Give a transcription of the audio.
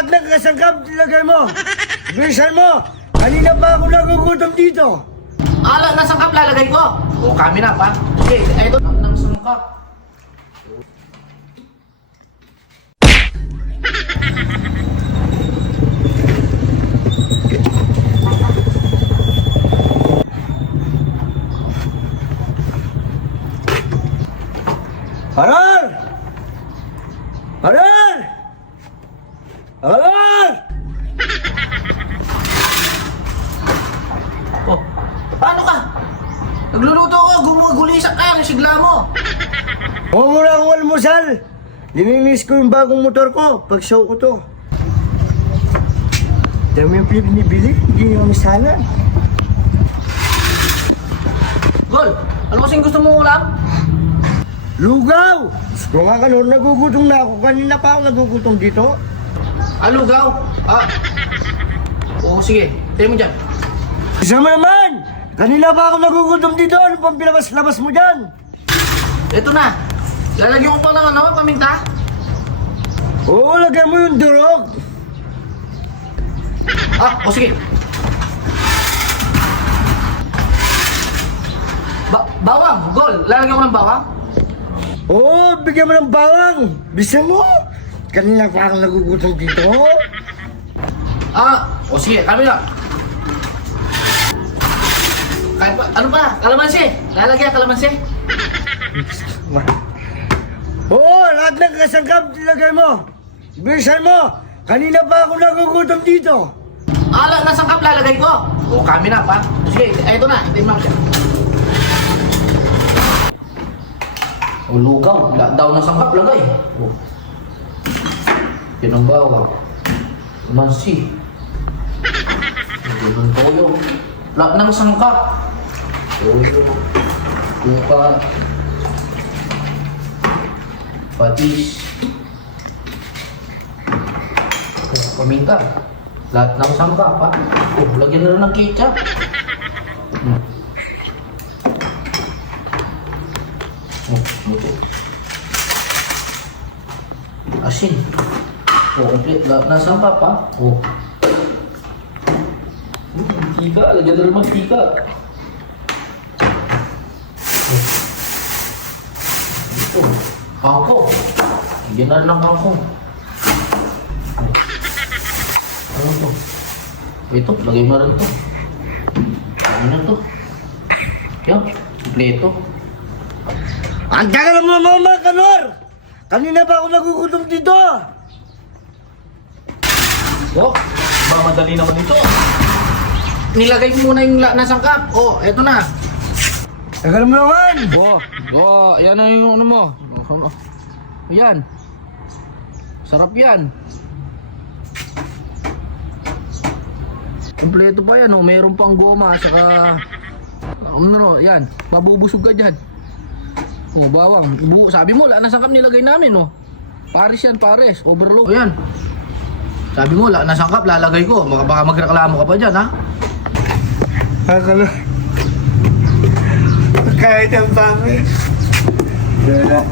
lahat ng kasangkap nilagay mo. Bilisan mo. Kanina pa ako nagugutom dito. Ala, ng sangkap lalagay ko. O, kami na pa. Sige, eto. Ng sangkap. Arar! Arar! Arar! Oh, paano ka? Nagluluto ako, gumagulisa ka, ang sigla mo. Huwag mo na akong almusal. Nilinis ko yung bagong motor ko. Pag-show ko to. Dami yung binibili. Hindi yung misalan. Gol, ano kasing gusto mong ulam? Lugaw! Kung nga kanor, nagugutom na ako. Kanina pa ako nagugutom dito. Alugaw? Oo, sige. Tayo mo dyan. Isa mo naman! Kanina pa ako nagugutom dito. Ano pang pinabas-labas mo dyan? Ito na. Lalagyan ko pa ng ano, paminta. Oo, lagyan mo yung durog. O sige. Bawang, Gol. Lalagyan ko ng bawang. Oo, bigyan mo ng bawang. Bisa mo. Kanina pa ako nagugutom dito. O sige, kami lang. Kahit pa, ano pa? Kalamansi. Lalagyan kalamansi. Oo, lahat ng kasangkap nilagay mo. Bilisan mo. Kanina pa ako nagugutom dito. Ala, ng sangkap lalagay ko. O, kami na pa. Sige, eto na. Ito yung mga. O, lugaw. Daw ng sangkap lagay. O. Yan ang bawang. Kalamansi. Ganun toyo. Lahat ng sangkap. Toyo. Luka. Patis. Paminta. Lahat ng sangkap ha. Lagyan na rin ng ketchup. Luto. Asin. Complete. Lahat ng sangkap ha. Mantika. Lagyan na rin mantika. Ito. Kangkong. Lagyan na rin ng kangkong. Ano to? Ito, lagay mo rin to. Ano to? Yan, kompleto. Ang tagal mo mama, Kanor! Kanina pa ako nagugutom dito. Ba madali naman ito. Nilagay mo muna yung nasangkap. Eto na. Tagal mo naman. Yan na yung ano mo. Yan. Sarap yan. Kompleto pa yan, mayroon pang goma, saka yan, mabubusog ka dyan. Bawang, sabi mo, nasangkap nilagay namin, Pares yan, pares, overload. Yan, sabi mo, nasangkap, lalagay ko, baka magreklamo ka pa dyan, ha? Akala. Kahit ang pangit. Kaya.